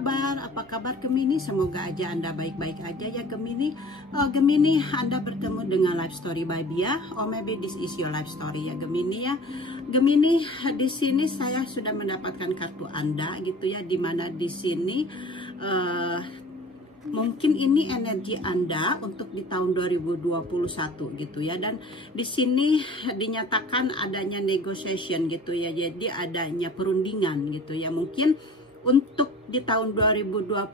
kabar? Apa kabar Gemini? Semoga aja Anda baik-baik aja ya Gemini. Gemini, Anda bertemu dengan Life Story by Bia. Or maybe this is your life story ya Gemini ya. Gemini, di sini saya sudah mendapatkan kartu Anda gitu ya, dimana di sini mungkin ini energi Anda untuk di tahun 2021 gitu ya, dan di sini dinyatakan adanya negotiation gitu ya, jadi adanya perundingan gitu ya. Mungkin untuk di tahun 2021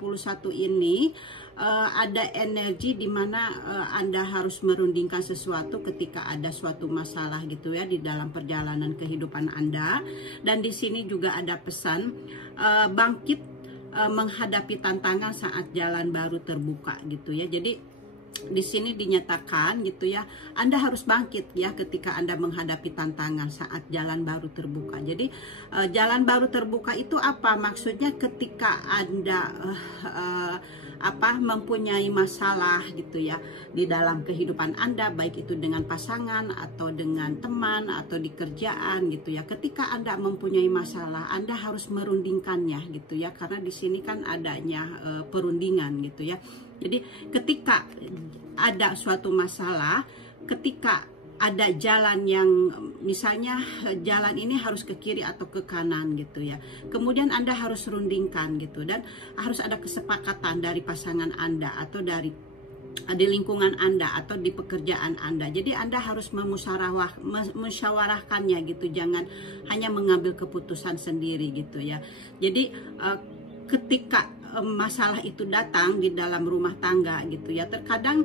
ini ada energi di mana Anda harus merundingkan sesuatu ketika ada suatu masalah gitu ya di dalam perjalanan kehidupan Anda. Dan di sini juga ada pesan bangkit menghadapi tantangan saat jalan baru terbuka gitu ya. Jadi di sini dinyatakan gitu ya, Anda harus bangkit ya ketika Anda menghadapi tantangan saat jalan baru terbuka. Jadi jalan baru terbuka itu apa? Maksudnya ketika Anda mempunyai masalah gitu ya di dalam kehidupan Anda, baik itu dengan pasangan atau dengan teman atau di kerjaan gitu ya. Ketika Anda mempunyai masalah, Anda harus merundingkannya gitu ya, karena di sini kan adanya perundingan gitu ya. Jadi ketika ada suatu masalah, ketika ada jalan yang misalnya jalan ini harus ke kiri atau ke kanan gitu ya, kemudian Anda harus rundingkan gitu, dan harus ada kesepakatan dari pasangan Anda atau dari lingkungan Anda atau di pekerjaan Anda. Jadi Anda harus musyawarahkannya gitu, jangan hanya mengambil keputusan sendiri gitu ya. Jadi ketika masalah itu datang di dalam rumah tangga gitu ya, terkadang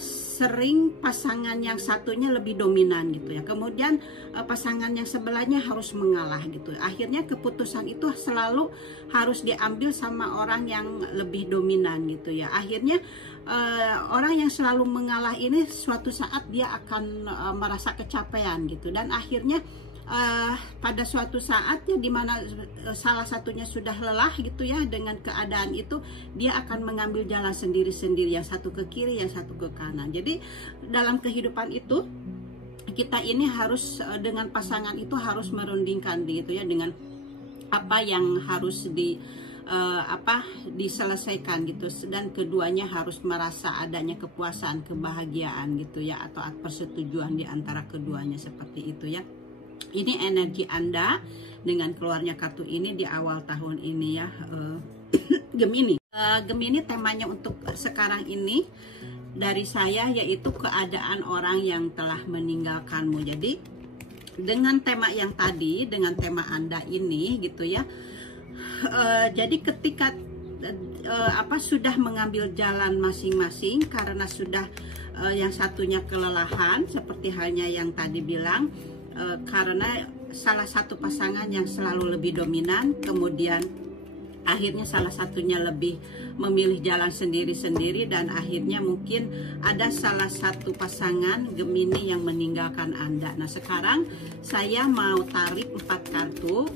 sering pasangan yang satunya lebih dominan gitu ya, kemudian pasangan yang sebelahnya harus mengalah gitu. Akhirnya keputusan itu selalu harus diambil sama orang yang lebih dominan gitu ya. Akhirnya orang yang selalu mengalah ini suatu saat dia akan merasa kecapean gitu, dan akhirnya pada suatu saat ya dimana salah satunya sudah lelah gitu ya dengan keadaan itu, dia akan mengambil jalan sendiri-sendiri, yang satu ke kiri, yang satu ke kanan. Jadi dalam kehidupan itu kita ini harus dengan pasangan itu harus merundingkan gitu ya, dengan apa yang harus diselesaikan gitu, dan keduanya harus merasa adanya kepuasan, kebahagiaan gitu ya, atau persetujuan di antara keduanya, seperti itu ya. Ini energi Anda dengan keluarnya kartu ini di awal tahun ini ya, Gemini. Gemini, temanya untuk sekarang ini dari saya yaitu keadaan orang yang telah meninggalkanmu. Jadi dengan tema yang tadi, dengan tema Anda ini gitu ya, jadi ketika sudah mengambil jalan masing-masing karena sudah yang satunya kelelahan, seperti halnya yang tadi bilang, karena salah satu pasangan yang selalu lebih dominan, kemudian akhirnya salah satunya lebih memilih jalan sendiri-sendiri, dan akhirnya mungkin ada salah satu pasangan Gemini yang meninggalkan Anda. Nah sekarang saya mau tarik 4 kartu,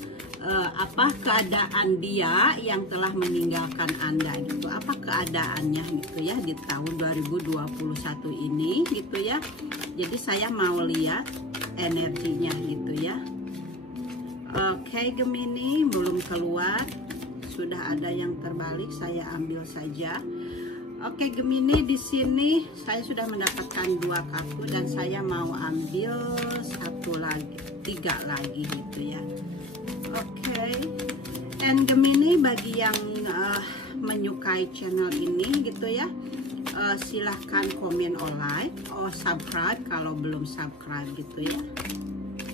apa keadaan dia yang telah meninggalkan Anda gitu, apa keadaannya gitu ya di tahun 2021 ini gitu ya. Jadi saya mau lihat energinya gitu ya. Oke, Gemini, belum keluar, sudah ada yang terbalik, saya ambil saja. Oke, Gemini, di sini saya sudah mendapatkan 2 kartu dan saya mau ambil 3 lagi gitu ya. Oke, and Gemini, bagi yang menyukai channel ini gitu ya, silahkan komen or like or subscribe kalau belum subscribe gitu ya.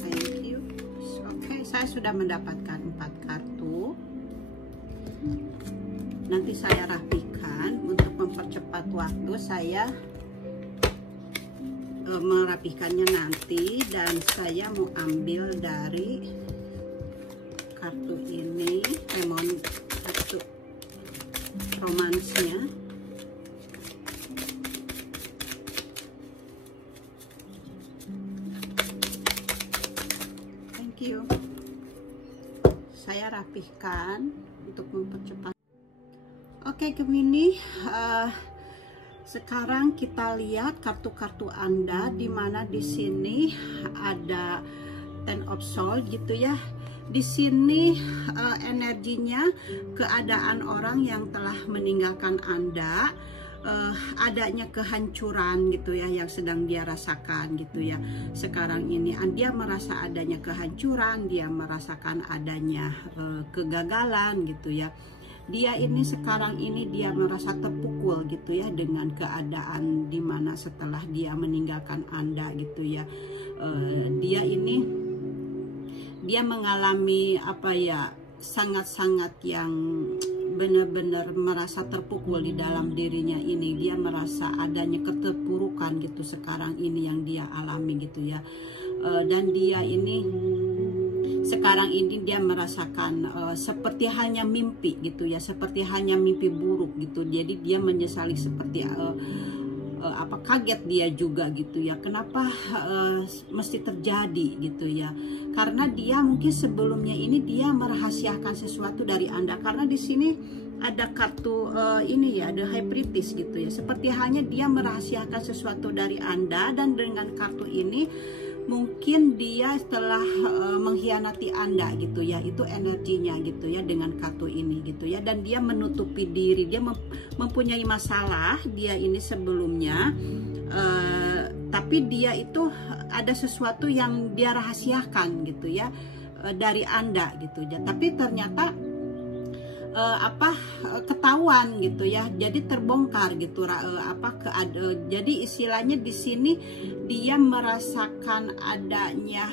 Thank you. Oke, saya sudah mendapatkan 4 kartu. Nanti saya rapikan untuk mempercepat waktu, saya merapikannya nanti, dan saya mau ambil dari kartu ini, kartu romansnya. Thank you. Saya rapihkan untuk mempercepat. Oke, Gemini, sekarang kita lihat kartu-kartu Anda, di mana di sini ada Ten of Swords gitu ya. di sini energinya keadaan orang yang telah meninggalkan Anda, adanya kehancuran gitu ya yang sedang dia rasakan gitu ya. Sekarang ini dia merasa adanya kehancuran, dia merasakan adanya kegagalan gitu ya. Dia ini sekarang ini dia merasa terpukul gitu ya dengan keadaan dimana setelah dia meninggalkan Anda gitu ya. Dia mengalami apa ya, sangat-sangat yang benar-benar merasa terpukul di dalam dirinya ini. Dia merasa adanya keterpurukan gitu sekarang ini yang dia alami gitu ya. Dan dia ini sekarang ini dia merasakan seperti hanya mimpi gitu ya, seperti hanya mimpi buruk gitu. Jadi dia menyesali seperti kaget dia juga gitu ya, kenapa mesti terjadi gitu ya, karena dia mungkin sebelumnya ini dia merahasiakan sesuatu dari Anda, karena di sini ada kartu ini ya, ada High Priestess gitu ya, seperti hanya dia merahasiakan sesuatu dari Anda. Dan dengan kartu ini mungkin dia telah mengkhianati Anda gitu ya, itu energinya gitu ya dengan kartu ini gitu ya. Dan dia menutupi diri, dia mempunyai masalah dia ini sebelumnya, tapi dia itu ada sesuatu yang dia rahasiakan gitu ya dari Anda gitu ya. Tapi ternyata ketahuan gitu ya, jadi terbongkar gitu jadi istilahnya di sini dia merasakan adanya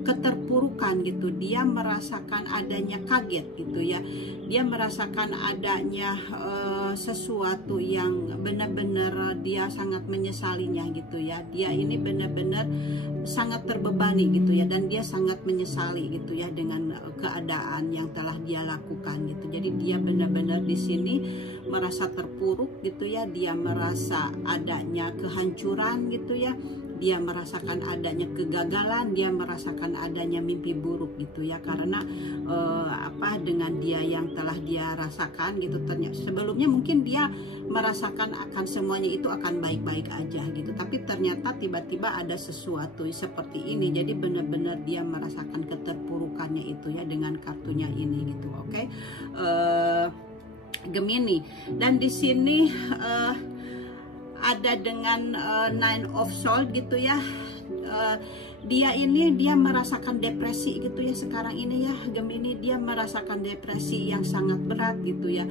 keterpurukan gitu, dia merasakan adanya kaget gitu ya, dia merasakan adanya sesuatu yang benar-benar dia sangat menyesalinya gitu ya. Dia ini benar-benar sangat terbebani gitu ya, dan dia sangat menyesali gitu ya dengan keadaan yang telah dia lakukan gitu. Jadi dia benar-benar di sini merasa terpuruk gitu ya, dia merasa adanya kehancuran gitu ya, dia merasakan adanya kegagalan, dia merasakan adanya mimpi buruk gitu ya, karena dengan dia yang telah dia rasakan gitu. Ternyata sebelumnya mungkin dia merasakan akan semuanya itu akan baik-baik aja gitu, tapi ternyata tiba-tiba ada sesuatu seperti ini. Jadi benar-benar dia merasakan keterpurukannya itu ya dengan kartunya ini gitu. Oke. Gemini, dan di sini ada dengan Nine of Swords gitu ya. Dia merasakan depresi gitu ya sekarang ini ya, Gemini. Dia merasakan depresi yang sangat berat gitu ya.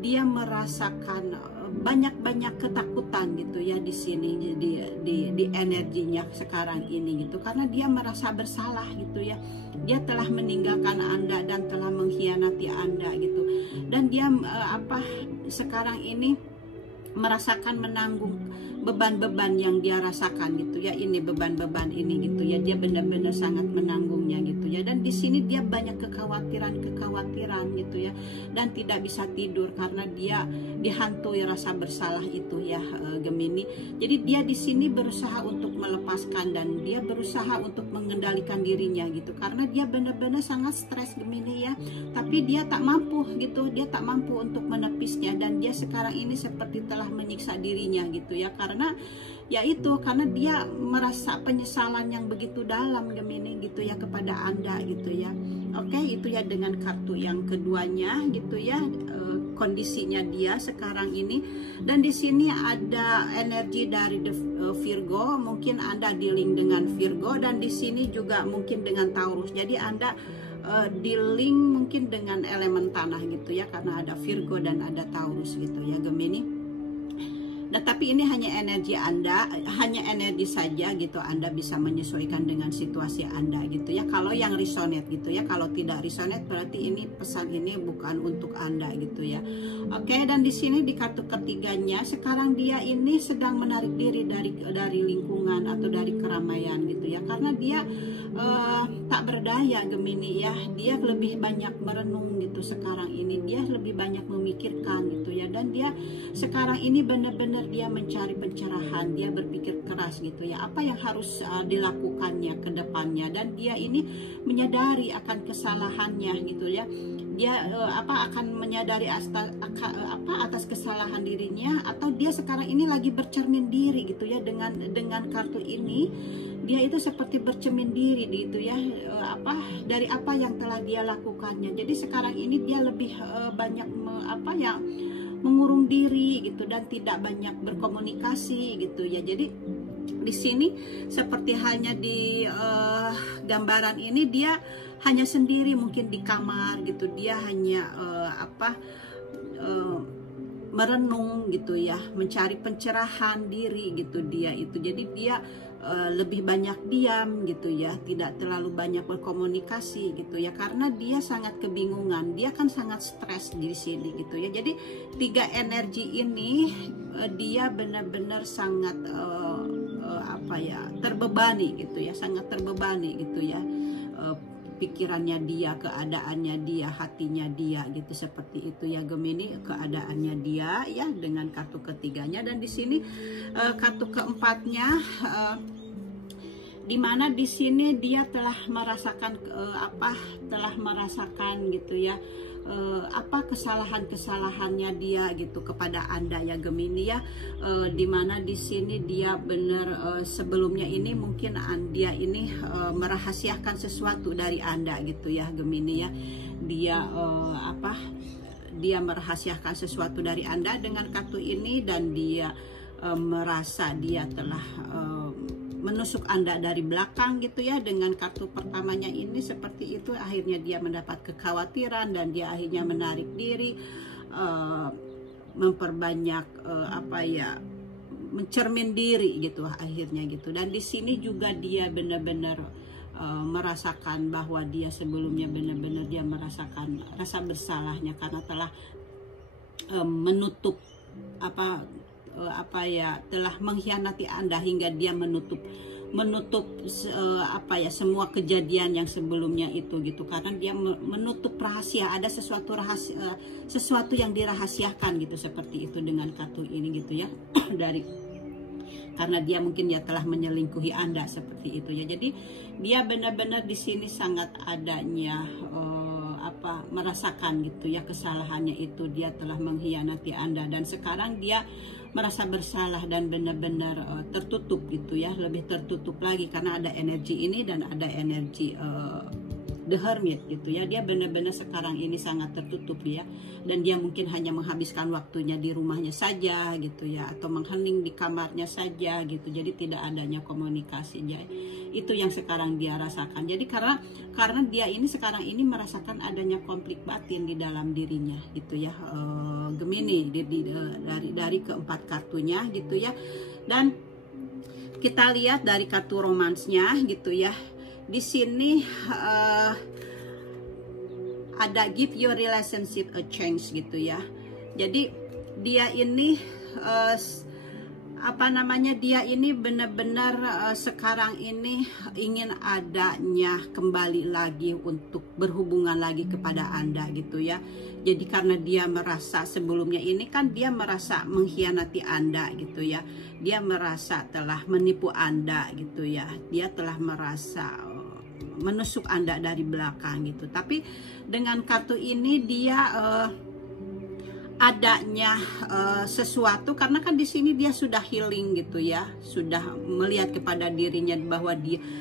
Dia merasakan banyak ketakutan gitu ya di sini, di energinya sekarang ini gitu, karena dia merasa bersalah gitu ya. Dia telah meninggalkan Anda dan telah mengkhianati Anda gitu, dan dia sekarang ini merasakan menanggung beban-beban yang dia rasakan gitu ya. Ini beban-beban ini gitu ya, dia benar-benar sangat menanggungnya gitu ya. Dan di sini dia banyak kekhawatiran gitu ya, dan tidak bisa tidur karena dia dihantui rasa bersalah itu ya, Gemini. Jadi dia di sini berusaha untuk melepaskan, dan dia berusaha untuk mengendalikan dirinya gitu, karena dia benar-benar sangat stres, Gemini ya. Tapi dia tak mampu gitu, dia tak mampu untuk menepisnya, dan dia sekarang ini seperti telah menyiksa dirinya gitu ya, karena dia merasa penyesalan yang begitu dalam, Gemini gitu ya, kepada Anda gitu ya. Oke, itu ya dengan kartu yang keduanya gitu ya, kondisinya dia sekarang ini. Dan di sini ada energi dari Virgo, mungkin Anda dealing dengan Virgo, dan di sini juga mungkin dengan Taurus. Jadi Anda dealing mungkin dengan elemen tanah gitu ya, karena ada Virgo dan ada Taurus gitu ya, Gemini. Nah, tapi ini hanya energi Anda, hanya energi saja gitu. Anda bisa menyesuaikan dengan situasi Anda gitu ya. Kalau yang resonate gitu ya, kalau tidak resonate berarti ini pesan ini bukan untuk Anda gitu ya. Oke, dan di sini di kartu ketiganya sekarang dia ini sedang menarik diri dari lingkungan atau dari keramaian gitu ya, karena dia tak berdaya, Gemini ya. Dia lebih banyak merenung gitu sekarang ini, dia lebih banyak memikirkan gitu ya, dan dia sekarang ini benar-benar dia mencari pencerahan, dia berpikir keras gitu ya, apa yang harus dilakukannya ke depannya, dan dia ini menyadari akan kesalahannya gitu ya. dia akan menyadari atas kesalahan dirinya, atau dia sekarang ini lagi bercermin diri gitu ya. Dengan kartu ini dia itu seperti bercermin diri gitu ya, dari apa yang telah dia lakukannya. Jadi sekarang ini dia lebih banyak mengurung diri gitu, dan tidak banyak berkomunikasi gitu ya. Jadi di sini seperti halnya di gambaran ini, dia hanya sendiri mungkin di kamar gitu, dia hanya merenung gitu ya, mencari pencerahan diri gitu dia itu. Jadi dia lebih banyak diam gitu ya, tidak terlalu banyak berkomunikasi gitu ya, karena dia sangat kebingungan, dia kan sangat stres di sini gitu ya. Jadi 3 energi ini dia benar-benar sangat terbebani gitu ya, sangat terbebani gitu ya, pikirannya dia, keadaannya dia, hatinya dia gitu, seperti itu ya Gemini, keadaannya dia ya dengan kartu ketiganya. Dan di sini kartu keempatnya, dimana di sini dia telah merasakan gitu ya, kesalahannya dia gitu kepada Anda ya Gemini ya. Dimana di sini dia benar sebelumnya ini mungkin dia ini merahasiakan sesuatu dari Anda gitu ya Gemini ya. Dia merahasiakan sesuatu dari Anda dengan kartu ini, dan dia merasa dia telah menusuk Anda dari belakang gitu ya. Dengan kartu pertamanya ini seperti itu, akhirnya dia mendapat kekhawatiran dan dia akhirnya menarik diri, memperbanyak mencermin diri gitu akhirnya gitu. Dan di sini juga dia benar-benar merasakan bahwa dia sebelumnya benar-benar dia merasakan rasa bersalahnya karena telah menutup telah mengkhianati Anda, hingga dia menutup semua kejadian yang sebelumnya itu gitu, karena dia menutup rahasia, ada sesuatu yang dirahasiakan gitu, seperti itu dengan kartu ini gitu ya. Karena dia mungkin dia telah menyelingkuhi Anda, seperti itu ya. Jadi dia benar-benar di sini sangat adanya merasakan gitu ya kesalahannya itu, dia telah mengkhianati Anda, dan sekarang dia merasa bersalah dan benar-benar tertutup gitu ya, lebih tertutup lagi karena ada energi ini dan ada energi The Hermit gitu ya. Dia benar-benar sekarang ini sangat tertutup ya, dan dia mungkin hanya menghabiskan waktunya di rumahnya saja gitu ya, atau menghening di kamarnya saja gitu. Jadi tidak adanya komunikasi. Jadi itu yang sekarang dia rasakan. Jadi karena dia ini sekarang ini merasakan adanya konflik batin di dalam dirinya gitu ya, Gemini, dari keempat kartunya gitu ya. Dan kita lihat dari kartu romansnya gitu ya. Di sini ada give your relationship a chance gitu ya. Jadi dia ini dia ini benar-benar sekarang ini ingin adanya kembali lagi untuk berhubungan lagi kepada Anda gitu ya. Jadi karena dia merasa sebelumnya ini kan dia merasa mengkhianati Anda gitu ya. Dia merasa telah menipu Anda gitu ya. Dia telah merasa menusuk Anda dari belakang gitu. Tapi dengan kartu ini dia adanya sesuatu, karena kan di sini dia sudah healing gitu ya, sudah melihat kepada dirinya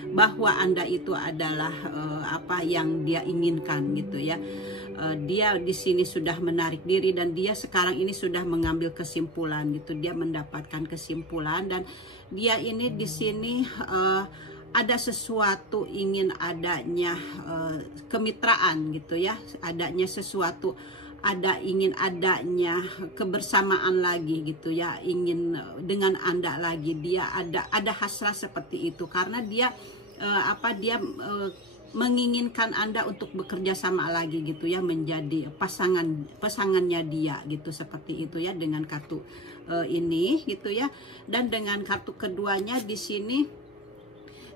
bahwa Anda itu adalah apa yang dia inginkan gitu ya. Dia di sini sudah menarik diri, dan dia sekarang ini sudah mengambil kesimpulan gitu. Dia mendapatkan kesimpulan, dan dia ini di sini ada sesuatu ingin adanya kemitraan gitu ya, adanya sesuatu, ingin adanya kebersamaan lagi gitu ya, ingin dengan Anda lagi. Dia ada hasrat seperti itu, karena dia menginginkan Anda untuk bekerja sama lagi gitu ya, menjadi pasangannya dia gitu, seperti itu ya dengan kartu ini gitu ya. Dan dengan kartu keduanya di sini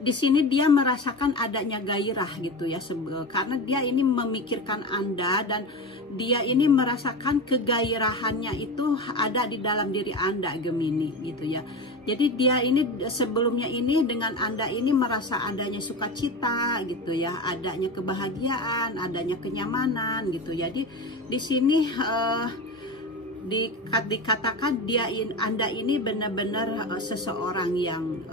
di sini dia merasakan adanya gairah gitu ya, karena dia ini memikirkan Anda dan dia ini merasakan kegairahannya itu ada di dalam diri Anda, Gemini gitu ya. Jadi dia ini sebelumnya ini dengan Anda ini merasa adanya sukacita gitu ya, adanya kebahagiaan, adanya kenyamanan gitu. Jadi di sini dikatakan Anda ini benar-benar seseorang yang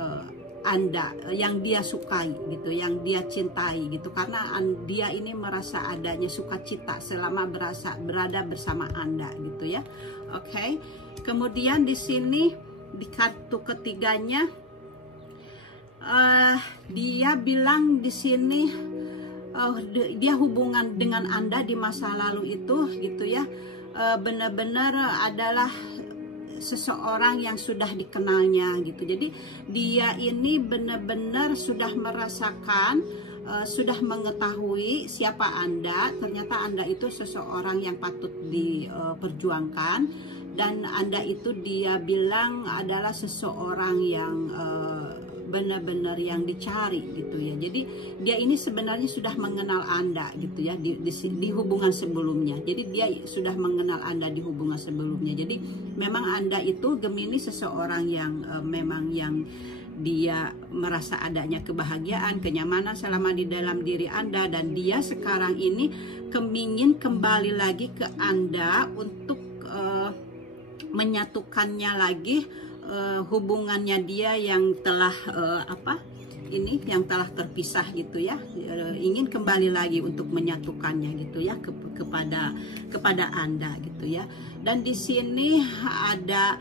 yang dia sukai gitu, yang dia cintai gitu, karena dia ini merasa adanya sukacita selama berada bersama Anda gitu ya. Oke. Kemudian di sini di kartu ketiganya dia bilang di sini dia hubungan dengan Anda di masa lalu itu gitu ya, benar-benar adalah seseorang yang sudah dikenalnya gitu. Jadi dia ini benar-benar sudah merasakan, sudah mengetahui siapa Anda. Ternyata Anda itu seseorang yang patut diperjuangkan, dan Anda itu dia bilang adalah seseorang yang benar-benar yang dicari gitu ya. Jadi dia ini sebenarnya sudah mengenal Anda gitu ya di hubungan sebelumnya. Jadi dia sudah mengenal Anda di hubungan sebelumnya. Jadi memang Anda itu Gemini seseorang yang memang yang dia merasa adanya kebahagiaan, kenyamanan selama di dalam diri Anda, dan dia sekarang ini ingin kembali lagi ke Anda untuk menyatukannya lagi hubungannya dia yang telah yang telah terpisah gitu ya, ingin kembali lagi untuk menyatukannya gitu ya kepada Anda gitu ya. Dan di sini ada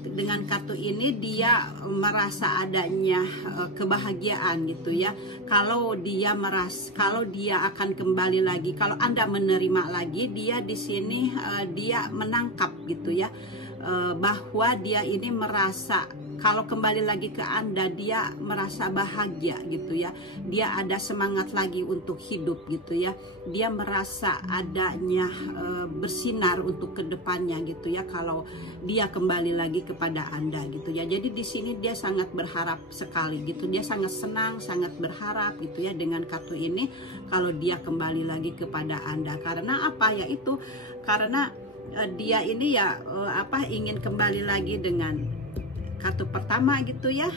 dengan kartu ini dia merasa adanya kebahagiaan gitu ya. Kalau dia akan kembali lagi, kalau Anda menerima lagi, dia di sini dia menangkap gitu ya, bahwa dia ini merasa kalau kembali lagi ke Anda dia merasa bahagia gitu ya. Dia ada semangat lagi untuk hidup gitu ya. Dia merasa adanya bersinar untuk kedepannya gitu ya kalau dia kembali lagi kepada Anda gitu ya. Jadi di sini dia sangat berharap sekali gitu. Dia sangat senang, sangat berharap gitu ya dengan kartu ini kalau dia kembali lagi kepada Anda. Karena apa ya itu? Karena dia ini ya ingin kembali lagi dengan kartu pertama gitu ya,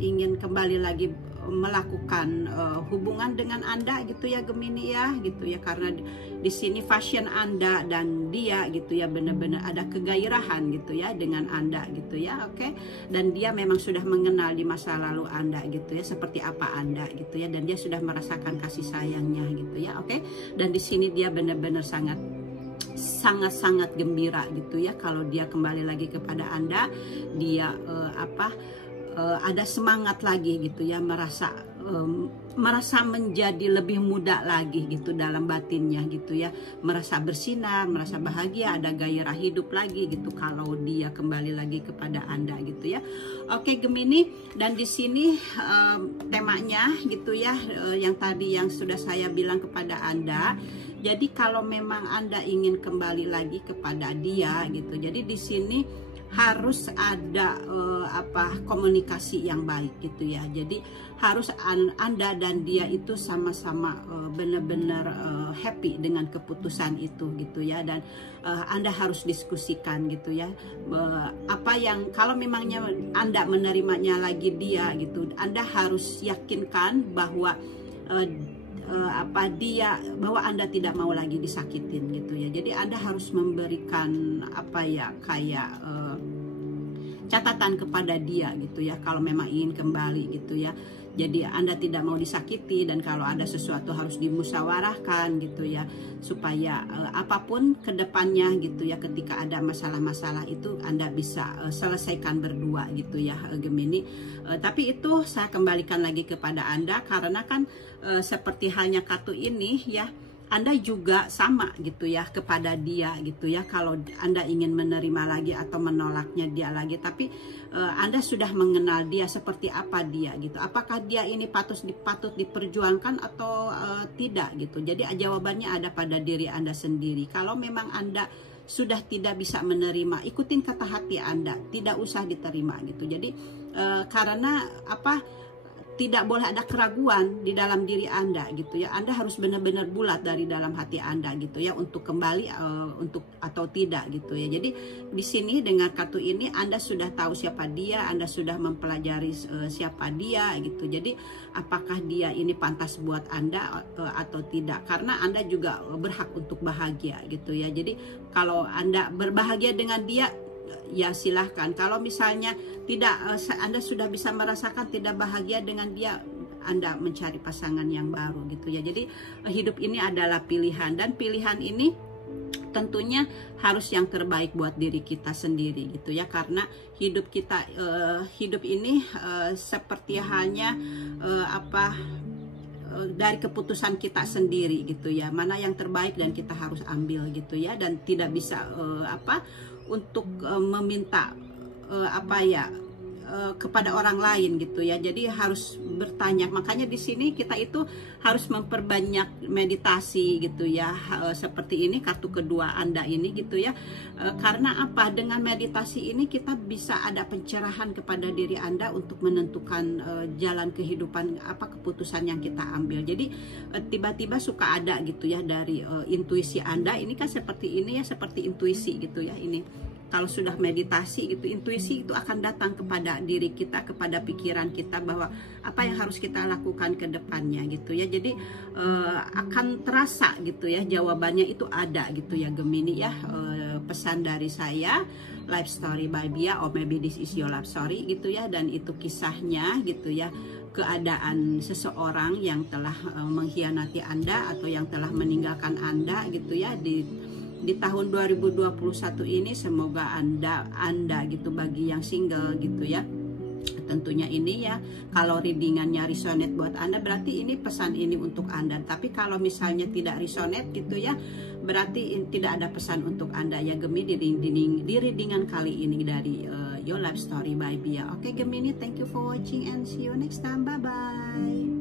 ingin kembali lagi melakukan hubungan dengan Anda gitu ya Gemini ya gitu ya, karena di sini passion Anda dan dia gitu ya benar-benar ada kegairahan gitu ya dengan Anda gitu ya. Oke. Dan dia memang sudah mengenal di masa lalu Anda gitu ya, seperti apa Anda gitu ya, dan dia sudah merasakan kasih sayangnya gitu ya. Oke. Dan di sini dia benar-benar sangat gembira gitu ya kalau dia kembali lagi kepada Anda. Dia ada semangat lagi gitu ya, merasa menjadi lebih muda lagi gitu dalam batinnya gitu ya, merasa bersinar, merasa bahagia, ada gairah hidup lagi gitu kalau dia kembali lagi kepada Anda gitu ya. Oke Gemini, dan di sini temanya gitu ya, yang tadi yang sudah saya bilang kepada Anda. Jadi kalau memang Anda ingin kembali lagi kepada dia gitu, jadi di sini harus ada komunikasi yang baik gitu ya. Jadi harus Anda dan dia itu sama-sama benar-benar happy dengan keputusan itu gitu ya. Dan Anda harus diskusikan gitu ya, apa yang kalau memangnya Anda menerimanya lagi dia gitu, Anda harus yakinkan bahwa bahwa Anda tidak mau lagi disakitin gitu ya. Jadi Anda harus memberikan catatan kepada dia gitu ya kalau memang ingin kembali gitu ya. Jadi Anda tidak mau disakiti, dan kalau ada sesuatu harus dimusyawarahkan gitu ya, supaya apapun kedepannya gitu ya, ketika ada masalah-masalah itu Anda bisa selesaikan berdua gitu ya Gemini. Tapi itu saya kembalikan lagi kepada Anda, karena kan seperti halnya kartu ini ya, Anda juga sama gitu ya kepada dia gitu ya. Kalau Anda ingin menerima lagi atau menolaknya dia lagi, tapi Anda sudah mengenal dia seperti apa dia gitu. Apakah dia ini patut diperjuangkan atau tidak gitu. Jadi jawabannya ada pada diri Anda sendiri. Kalau memang Anda sudah tidak bisa menerima, ikutin kata hati Anda, tidak usah diterima gitu. Jadi karena tidak boleh ada keraguan di dalam diri Anda gitu ya. Anda harus benar-benar bulat dari dalam hati Anda gitu ya, untuk kembali untuk atau tidak gitu ya. Jadi di sini dengan kartu ini Anda sudah tahu siapa dia, Anda sudah mempelajari siapa dia gitu. Jadi apakah dia ini pantas buat Anda atau tidak, karena Anda juga berhak untuk bahagia gitu ya. Jadi kalau Anda berbahagia dengan dia, ya silahkan. Kalau misalnya tidak, Anda sudah bisa merasakan tidak bahagia dengan dia, Anda mencari pasangan yang baru gitu ya. Jadi hidup ini adalah pilihan, dan pilihan ini tentunya harus yang terbaik buat diri kita sendiri gitu ya. Karena hidup kita, hidup ini seperti halnya dari keputusan kita sendiri gitu ya, mana yang terbaik dan kita harus ambil gitu ya. Dan tidak bisa untuk meminta kepada orang lain gitu ya. Jadi harus bertanya. Makanya di sini kita itu harus memperbanyak meditasi gitu ya, seperti ini kartu kedua Anda ini gitu ya. Karena apa? Dengan meditasi ini kita bisa ada pencerahan kepada diri Anda untuk menentukan jalan kehidupan, keputusan yang kita ambil. Jadi tiba-tiba suka ada gitu ya dari intuisi Anda. Ini kan seperti ini ya, seperti intuisi gitu ya. Ini kalau sudah meditasi gitu, intuisi itu akan datang kepada diri kita, kepada pikiran kita, bahwa apa yang harus kita lakukan ke depannya gitu ya. Jadi akan terasa gitu ya, jawabannya itu ada gitu ya Gemini ya. Pesan dari saya, Life Story by Bia, or maybe this is your life story gitu ya. Dan itu kisahnya gitu ya, keadaan seseorang yang telah mengkhianati Anda atau yang telah meninggalkan Anda gitu ya di tahun 2021 ini. Semoga Anda gitu, bagi yang single gitu ya, tentunya ini ya, kalau readingannya resonate buat Anda, berarti ini pesan ini untuk Anda. Tapi kalau misalnya tidak resonate gitu ya, berarti tidak ada pesan untuk Anda ya Gemini di readingan kali ini dari Your Life Story by Bia. Oke Gemini, thank you for watching and see you next time. Bye bye.